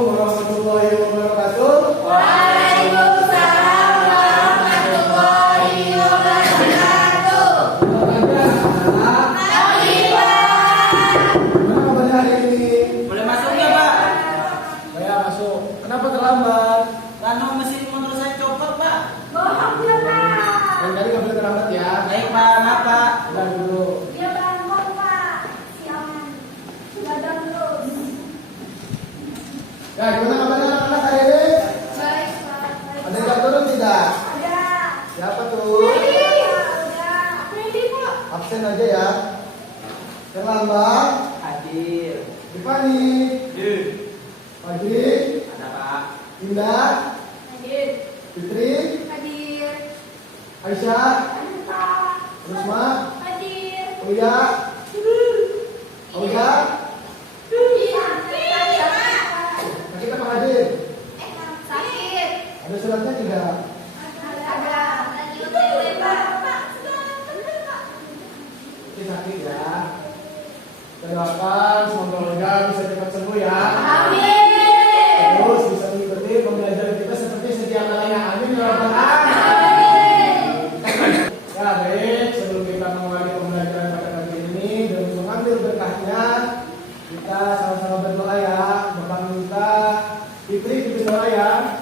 warahmatullahi wabarakatuh. Waalaikumsalam warahmatullahi wabarakatuh. Gimana kabarnya hari ini? Boleh masuk ya, Pak? Saya masuk. Kenapa terlambat? Karena mesin motor saya copot, Pak. Bohong ya, Pak. Lain kali nggak boleh terlambat ya. Baik, Pak. Maaf, Pak. Udah dulu. Dia bangun, Pak. Siangan. Gadang terus. Ya, gimana kabarnya anak-anak hari ini? Baik, Pak. Ada yang nggak turun tidak? Ada. Siapa tuh? Ada. Ready, Pak. Absen aja ya. Terlambat. Hadir. Dipani. Hadir. Pagi. Ada, Pak. Indah. Hadir. Fitri. Hadir. Aisyah. Hadir, Pak. Rusma. Hadir. Uya. Uya. Iya, Pak. Kita Pak Hadir. Sakit. Ada suratnya tidak? Ada. Lagi OTW, Pak. Pak, sudah benar, Pak. Ini sakit ya. Kita doakan semoga Olga bisa cepat sembuh ya. Amin. Terus bisa mengikuti pembelajaran kita seperti sedia kalanya. Amin ya rabbal alamin. Amin. Ya baik, sebelum kita mengawali pembelajaran pada pagi ini dan mengambil berkahnya, kita sama-sama berdoa ya. Bapak minta Fitri berdoa ya.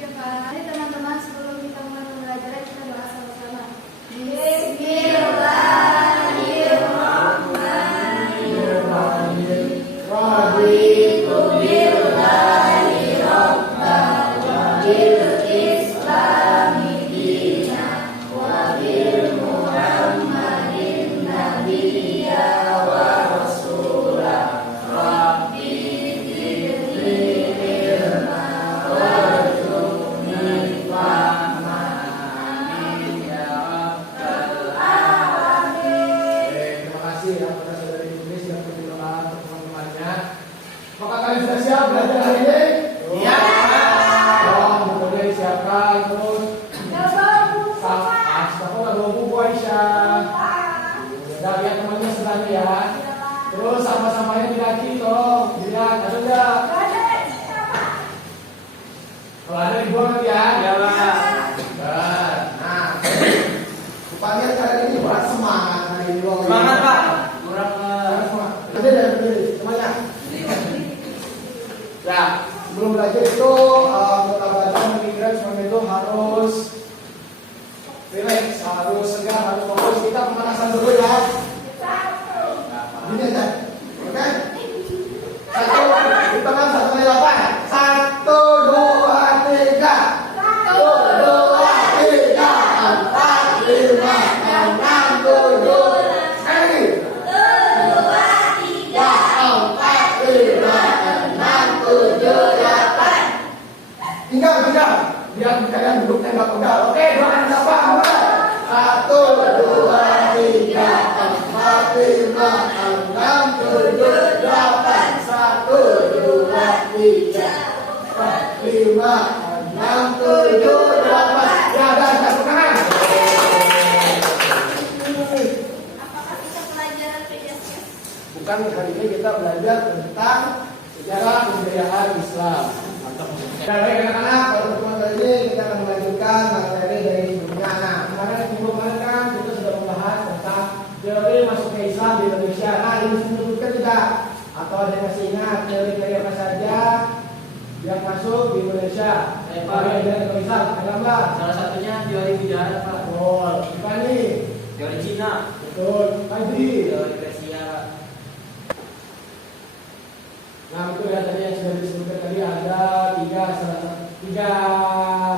Ya, Pak. Mari teman-teman sebelum kita mulai pembelajaran kita doa sama-sama. Bismillahirrahmanirrahim. Raditu billahi rabban wa bil islami dinan wa bil muhammadin nabiyya wa rasulah rabbi zidni ilma warzuqni fahma amin ya rabbal alamin. Terima kasih ya kepada saudari Fitri yang berdoa untuk teman-temannya. Apakah kalian sudah siap belajar hari ini? Iya, Pak. Oh, bukunya disiapkan terus. Aku nggak bawa buku Aisyah. Udah lihat temannya sebelahnya ya. Terus sama-samanya di kaki toh. Dilihat ada enggak? Kalau ada dibuang nanti ya. Ya, Pak. Nah, rupanya kalian ini berat semangat hari ini. Wong. Semangat, Pak. Kurang Semangat. Ada dari berdiri semuanya. Ya, sebelum belajar itu kita baca pemikiran semuanya itu harus relax, harus segar, harus fokus. Kita pemanasan dulu ya. Gini aja, oke? Satu, di tangan 1 sampai 8. 1, 2, 3. 1, 2, 3, 4, 5, 6, 7. Sekali. 2, 3, 4, 5, 6, 7, 8. Tinggal. Biar kalian duduk tembak pegal. Oke, doakan siapa? Mulai. 1, 2, 3, 4, 5, 6, 7, 8. 1, 2, 3, 4, 5, 6, 7, 8. Ya, udah, tangan. Apakah kita pelajaran PDS? Bukan, hari ini kita belajar tentang sejarah kebudayaan Islam. Mantap. Ya, baik anak-anak, pada pertemuan kali ini kita akan melanjutkan materi dari sebelumnya. Nah, kemarin kan kita sudah membahas tentang teori masuknya Islam di Indonesia. Nah, ini disebutkan tidak? Atau ada yang masih ingat teori-teori apa saja yang masuk di Indonesia? Pak. Teori Islam, ada nggak? Salah satunya teori budaya, Pak. Betul. Ini Teori Cina. betul. Tadi. Teori Persia. Nah, betul ya, tadi yang sudah disebutkan tadi ada tiga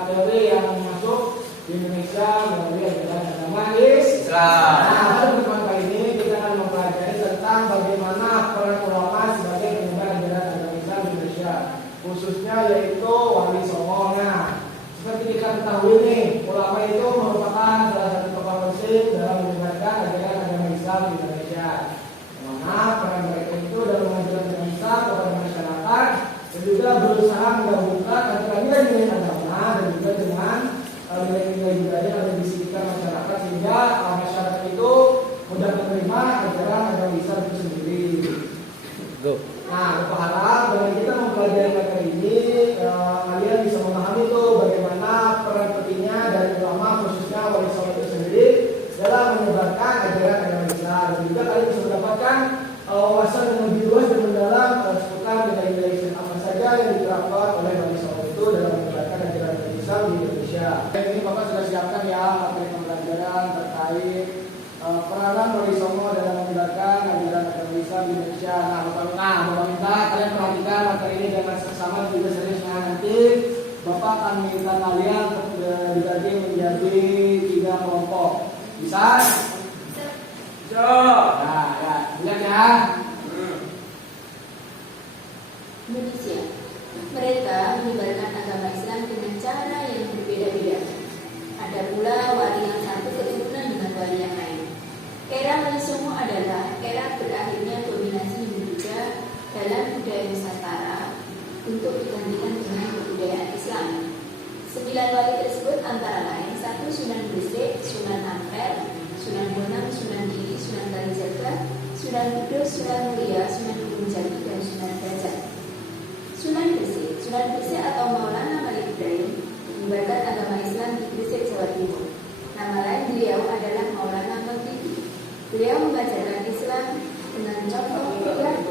teori yang masuk di Indonesia melalui ajaran agama Islam. Nah, pada pertemuan kali ini kita akan mempelajari tentang bagaimana peran ulama sebagai penyebar ajaran agama Islam di Indonesia, khususnya yaitu Wali Songo. Nah, seperti kita ketahui nih, ulama itu merupakan salah satu tokoh penting dalam menyebarkan ajaran agama Islam di Indonesia. Mana peran mereka itu dalam mengajarkan Islam kepada masyarakat dan juga berusaha menggabungkan antara nilai-nilai agama dan juga dengan nilai-nilai budaya yang ada di sekitar masyarakat sehingga masyarakat itu mudah menerima ajaran agama Islam itu sendiri. Nah, berharap dengan kita mempelajari materi ini didapat oleh Wali Songo itu dalam menyebarkan ajaran Islam di Indonesia. Ini Bapak sudah siapkan ya materi pembelajaran terkait peranan Wali Songo dalam menyebarkan ajaran Islam di Indonesia. Bapak minta kalian perhatikan materi ini dengan seksama juga serius. Nah, nanti Bapak akan minta kalian dibagi menjadi 3 kelompok. Bisa? Nah, ya, lihat ya. Indonesia. Mereka menyebarkan agama Islam dengan cara yang berbeda-beda. Ada pula wali yang satu keturunan dengan wali yang lain. Era Wali Songo adalah era berakhirnya dominasi Hindu-Buddha dalam budaya Nusantara untuk digantikan dengan kebudayaan Islam. 9 wali tersebut antara lain 1 Sunan Gresik, Sunan Ampel, Sunan Bonang, Sunan Giri, Sunan Kalijaga, Sunan Kudus, Sunan Muria, Sunan Gunung Jati, dan Sunan Gajah. Sunan Gresik atau Maulana Malik Ibrahim menyebarkan agama Islam di Gresik, Jawa Timur. Nama lain beliau adalah Maulana Maghribi. Beliau mengajarkan Islam dengan contoh dan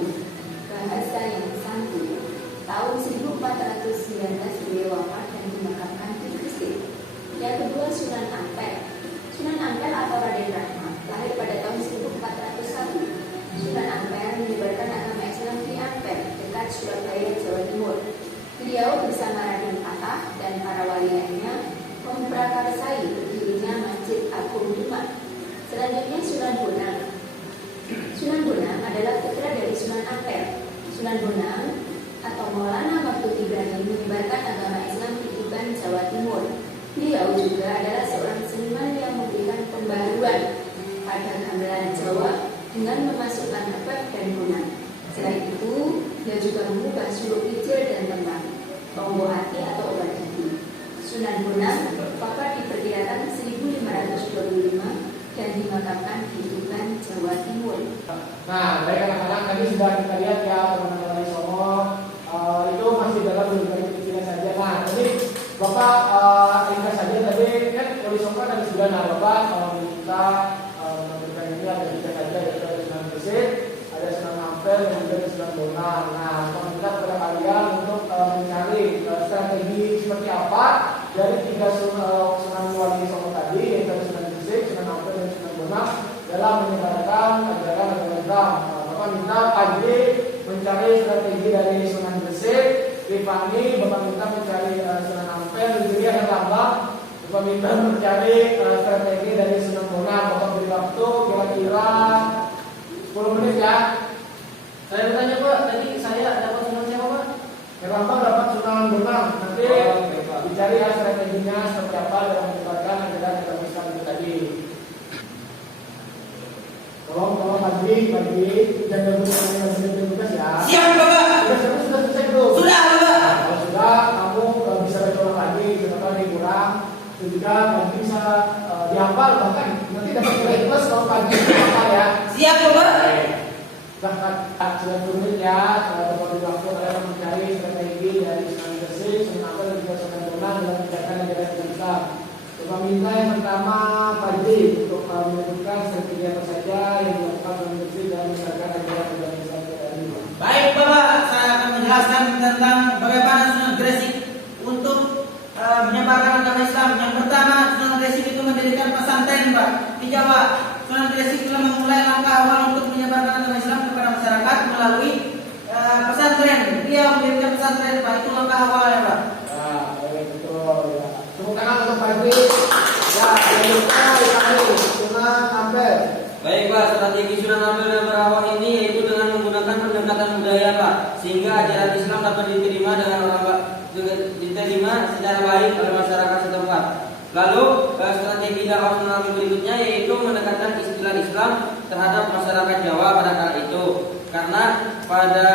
bahasa yang santun. Tahun 1419 beliau wafat dan dimakamkan di Gresik. Yang kedua Sunan Ampel. Sunan Ampel atau Raden Rahmat lahir pada tahun 1401. Sunan Ampel menyebarkan agama Islam di Ampel, dekat Surabaya, Jawa Timur. Beliau bersama Raden Patah dan para wali lainnya memprakarsai berdirinya Masjid Agung Demak. Selanjutnya Sunan Bonang. Sunan Bonang adalah putra dari Sunan Ampel. Sunan Bonang atau Maulana Mahmud Ibrahim menyebarkan agama Islam di Tuban, Jawa Timur. Beliau juga adalah seorang seniman yang memberikan pembaruan pada gamelan Jawa dengan memasukkan hebak dan bonang. Selain itu, dia juga mengubah suluk hijau dan tembang, tombo hati atau obat hati. Sunan Bonang wafat diperkirakan 1525 dan dimakamkan di Tuban, Jawa Timur. Nah, baik anak-anak, tadi sudah kita lihat ya teman-teman Wali Songo itu masih dalam berbagai kecilnya saja. Nah, jadi Bapak ringkas saja tadi kan Wali Songo tadi sudah Bapak kita memberikan ini ada tiga saja, yaitu ada Sunan Gresik, ada Sunan Ampel, dan juga ada Sunan Bonang. Nah, kita kepada kalian untuk mencari strategi seperti apa dari 3 Sunan Wali Songo tadi, yaitu ada Sunan Gresik, Sunan Ampel, dan Sunan Bonang dalam menyebarkan ajaran agama Islam. Bapak minta Padri mencari strategi dari Sunan Gresik, Rifani Bapak minta mencari Sunan Ampel, jadi ada tambah Bapak minta mencari strategi dari Sunan Bonang. Bapak beri waktu kira-kira 10 menit ya. Saya bertanya Pak, tadi saya dapat Sunan siapa Pak? Herlambang dapat Sunan Bonang. Nanti dicari ya strateginya seperti apa dalam menyebarkan ajaran agama Islam itu tadi. Tolong pagi jangan tugas ya. Siap Bapak. Sudah selesai belum? Sudah Bapak. Kalau sudah, kamu bisa baca lagi, sebentar kurang. Juga pagi bisa dihafal, bahkan nanti dapat nilai plus kalau pagi dihafal ya. Siap Bapak. Bahkan sudah menit ya, dapat waktu kalian mencari strategi dari Sunan Gresik, Sunan Ampel, dan juga Sunan Bonang dalam menjalankan ajaran Islam. Coba minta yang pertama Padri untuk menentukan strategi apa saja yang dilakukan Sunan Gresik dalam menjalankan ajaran Islam tadi. Baik Bapak, saya akan menjelaskan tentang bagaimana Sunan Gresik untuk menyebarkan agama Islam. Yang pertama, Sunan Gresik itu mendirikan pesantren Pak di Jawa. Sunan Gresik telah memulai langkah awal untuk menyebarkan agama Islam kepada masyarakat melalui pesantren. Dia mendirikan pesantren Pak, itu langkah awal ya Pak. Nah, betul ya. Tepuk tangan untuk Padri. Ya, selanjutnya Sunan Ampel. Baik Pak, strategi Sunan Ampel yang berawal ini yaitu dengan menggunakan pendekatan budaya Pak, sehingga ajaran Islam dapat diterima dengan diterima secara baik oleh masyarakat setempat. Lalu strategi dakwah Sunan Ampel berikutnya yaitu mendekatkan istilah Islam terhadap masyarakat Jawa pada kala itu, karena pada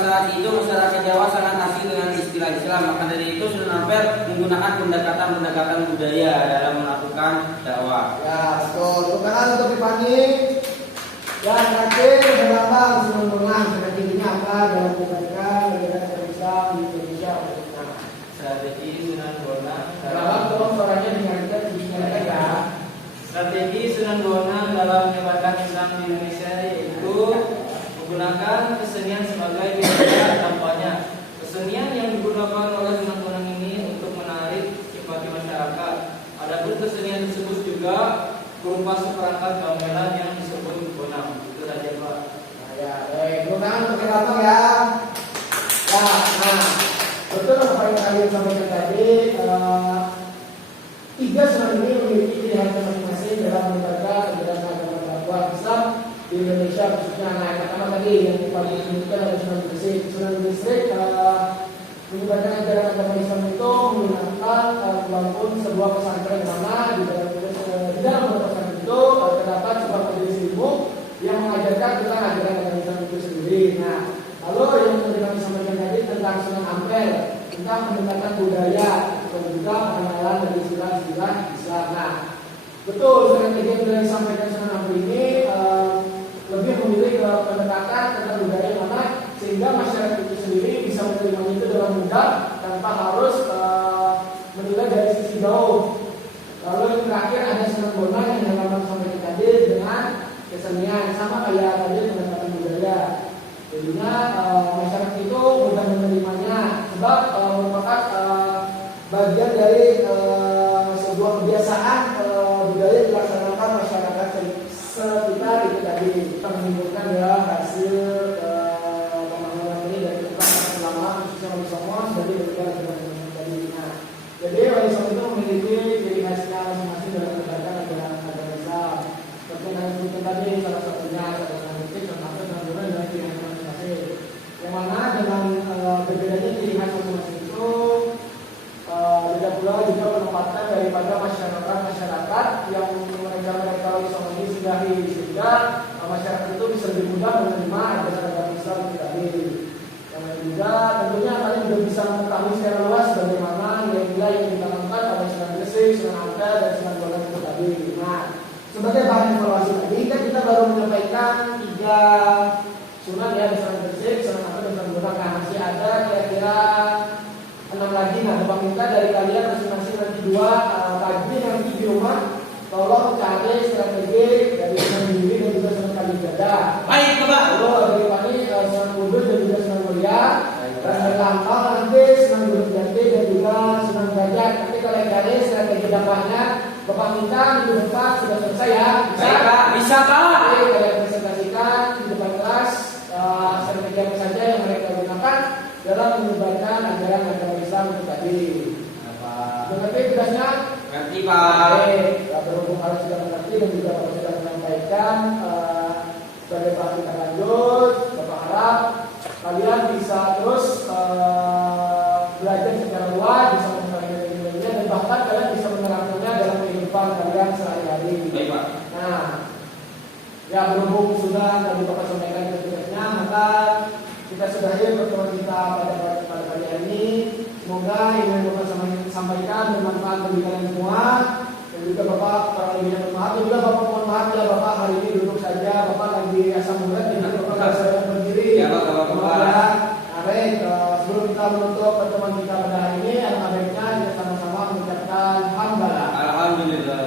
saat itu masyarakat Jawa sangat asing dengan istilah Islam. Maka dari itu Sunan Ampel menggunakan pendekatan budaya dalam melakukan dakwah. Ya, betul. Tepuk tangan untuk Rifani. Ya, terakhir Herlambang Sunan Bonang. Strateginya apa dalam menyebarkan ajaran Islam di Indonesia? Strategi Sunan Bonang Herlambang, tolong suaranya dengarkan ya. Strategi Sunan Bonang dalam menyebarkan Islam di Indonesia yaitu menggunakan kesenian sebagai media kampanye. Kesenian yang digunakan oleh Sunan Bonang ini untuk menarik simpati masyarakat. Adapun kesenian tersebut juga berupa seperangkat gamelan yang disebut bonang. Itu saja Pak. Nah, ya, baik. Tepuk tangan untuk Keraton ya. Ya, nah, betul apa yang kalian sampaikan tadi. Tiga Sunan ini memiliki pilihan masing-masing dalam menjaga keberadaan agama dakwah Islam di Indonesia, khususnya. Nah, yang pertama tadi yang paling ditunjukkan adalah Sunan Gresik. Sunan Gresik menyebarkan ajaran agama Islam itu menggunakan membangun sebuah pesantren di mana di dalam pesantren itu terdapat sebuah majelis ilmu yang mengajarkan tentang ajaran agama Islam itu sendiri. Nah, lalu yang kami sampaikan tadi tentang Sunan Ampel, tentang mendekatkan budaya dan juga pengenalan dari istilah-istilah Islam. Nah, betul strategi yang sudah disampaikan Sunan Ampel ini lebih memilih ke pendekatan tentang budaya mana sehingga masyarakat itu sendiri bisa menerima itu dengan mudah tanpa harus menilai dari sisi jauh. Lalu yang terakhir ada Sunan Bonang yang dalam sampaikan tadi dengan kesenian sama kayak tadi pendekatan budaya. Jadinya masyarakat itu mudah menerimanya sebab merupakan bagian dari sebuah kebiasaan budaya yang dilaksanakan masyarakat sekitar itu tadi. Kita menimbulkan ya hasil pembangunan ini dari tempat selama khususnya Wali Songo sebagai negara dengan tadi. Nah, jadi Wali Songo itu memiliki ciri khasnya masing-masing dalam menegakkan ajaran agama Islam. Seperti yang disebutkan tadi salah satunya Sunan Gresik, Sunan Ampel, Sunan Bonang dengan ciri khas masing-masing. Yang mana dengan berbedanya ciri khas masing-masing itu beda pula juga penempatan daripada masyarakat yang mereka Wali Songo ini sudahi, sehingga masyarakat itu bisa lebih mudah menerima ajaran agama Islam itu tadi. Dan juga tentunya kalian juga bisa mengetahui secara luas bagaimana nilai-nilai yang ditanamkan oleh Sunan Gresik, Sunan Ampel, dan Sunan Bonang itu tadi. Nah, sebagai bahan evaluasi tadi kan kita baru menyampaikan 3 Sunan ya, Sunan Gresik, Sunan Ampel, dan Sunan Bonang. Nah, masih ada kira-kira 6 lagi. Nah, Bapak minta dari kalian masing-masing nanti 2 pagi nanti di rumah tolong cari strategi dari Sunan Giri dan juga Sunan Kalijaga. Baik, Bapak. Lalu dari kami Sunan Kudus dan juga Sunan Mulia. Dan dari Lampau nanti Sunan Gunung Jati dan juga Sunan Gajah. Nanti kalian cari strategi dakwahnya. Bapak minta minggu depan sudah selesai ya. Bisa? Baik, Pak. Bisa, Pak. Oke, kalian presentasikan di depan kelas strategi apa saja yang mereka gunakan dalam menyebarkan ajaran agama Islam itu tadi. Mengerti tugasnya? Ngerti, Pak. Berhubung harus sudah mengerti dan juga kalau sudah menyampaikan sebagai bahan kita lanjut, Bapak harap kalian bisa terus belajar secara luas, bisa mempelajari ilmunya dan bahkan kalian bisa menerapkannya dalam kehidupan kalian sehari-hari. Baik, Pak. Nah, ya berhubung sudah tadi Bapak sampaikan tugasnya, maka kita sudahi pertemuan kita pada pagi hari ini. Semoga yang Bapak sampaikan bermanfaat bagi kalian semua. Dan juga Bapak para lebihnya bermaaf. Dan juga Bapak mohon maaf ya Bapak hari ini duduk saja. Bapak lagi asam urat jadi Bapak nggak bisa berdiri. Ya Bapak. Baik, sebelum kita menutup pertemuan kita pada hari ini, alangkah baiknya kita sama-sama mengucapkan hamdalah. Alhamdulillah.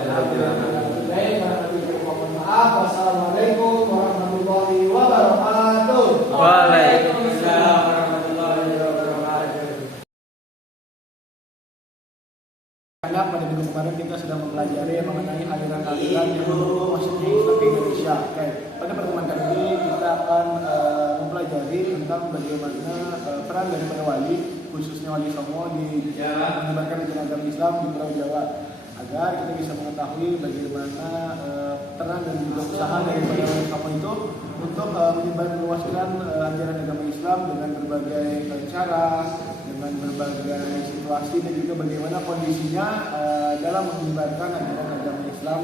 Baik, para lebihnya mohon maaf. Wassalamualaikum warahmatullahi wabarakatuh. Waalaikumsalam. Pada minggu kemarin kita sudah mempelajari mengenai aliran-aliran yang masuk ke Indonesia. Oke. Pada pertemuan kali ini kita akan mempelajari tentang bagaimana peran daripada wali, khususnya Wali Songo di menyebarkan ajaran agama Islam di Pulau Jawa, agar kita bisa mengetahui bagaimana peran dan juga usaha daripada Wali Songo itu untuk menyebarluaskan ajaran agama Islam dengan berbagai cara, dengan berbagai situasi dan juga bagaimana kondisinya dalam menyebarkan ajaran agama Islam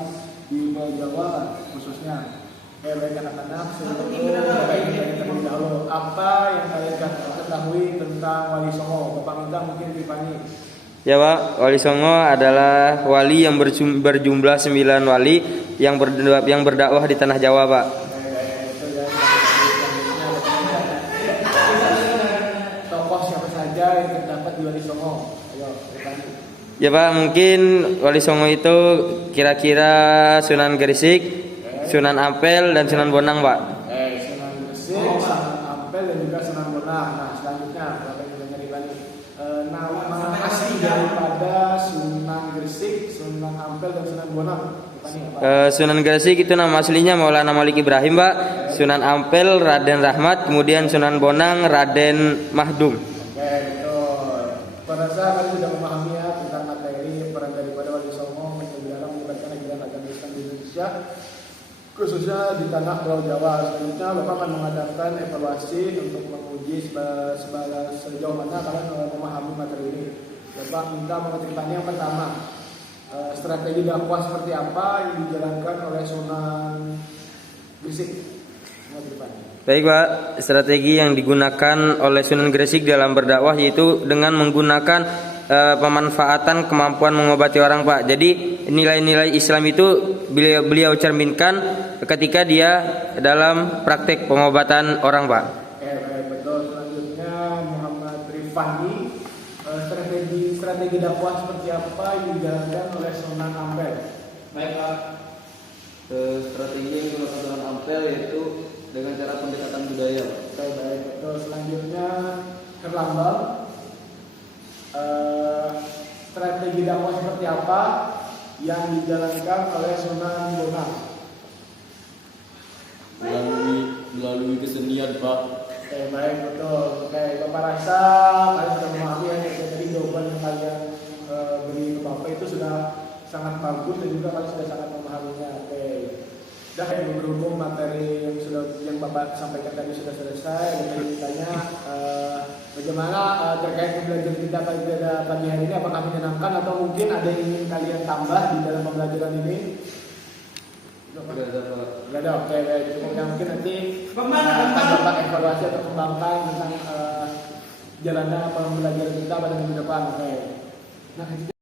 di Pulau Jawa khususnya. Baik anak-anak, sebelum dahulu apa yang kalian ketahui tentang Wali Songo? Bapak minta mungkin Rifani. Ya Pak, Wali Songo adalah wali yang berjumlah 9 wali yang berdakwah di tanah Jawa, Pak. Tokoh siapa saja yang terdapat di Wali Songo? Ayo, Rifani. Ya Pak, mungkin Wali Songo itu kira-kira Sunan Gresik, Sunan Ampel, dan Sunan Bonang, Pak. Sunan Gresik, Sunan Ampel, dan juga Sunan Bonang. Nah, selanjutnya, Bapak yang dengar Rifani. nama asli daripada Sunan Gresik, Sunan Ampel dan Sunan Bonang. Sunan Gresik itu nama aslinya Maulana Malik Ibrahim, Pak. Sunan Ampel Raden Rahmat, kemudian Sunan Bonang Raden Mahdum. Oke, betul. Pada saat kalian sudah memahami ya tentang materi peran daripada Wali Songo dalam menyebarkan ajaran agama Islam di Indonesia, khususnya di tanah Pulau Jawa. Selanjutnya Bapak akan mengadakan evaluasi untuk menguji sejauh mana kalian memahami materi ini. Bapak minta menceritakan yang pertama, strategi dakwah seperti apa yang dijalankan oleh Sunan Gresik. Baik, Pak. Strategi yang digunakan oleh Sunan Gresik dalam berdakwah yaitu dengan menggunakan pemanfaatan kemampuan mengobati orang, Pak. Jadi nilai-nilai Islam itu beliau cerminkan ketika dia dalam praktek pengobatan orang, Pak. Oke, baik, betul. Selanjutnya Muhammad Rifani, strategi dakwah seperti apa yang dijalankan oleh Sunan Ampel? Baik, Pak. Strategi yang dilakukan Sunan Ampel yaitu dengan cara pendekatan budaya. Oke, baik, betul. Selanjutnya Herlambang, strategi dakwah seperti apa yang dijalankan oleh Sunan Bonang? Melalui kesenian, Pak. Oke, baik, betul. Oke, Bapak rasa kalian sudah memahami ya, jadi jawaban yang kalian beri ke Bapak itu sudah sangat bagus dan juga kalian sudah sangat memahaminya. Oke. Dan berhubung materi yang Bapak sampaikan tadi sudah selesai, dan ditanya bagaimana terkait pembelajaran kita pada pagi hari ini, apakah menyenangkan atau mungkin ada yang ingin kalian tambah di dalam pembelajaran ini? Tidak ada, oke, baik. Yang mungkin nanti Bapak evaluasi atau kembangkan tentang jalannya pembelajaran kita pada minggu depan. Oke. Nah,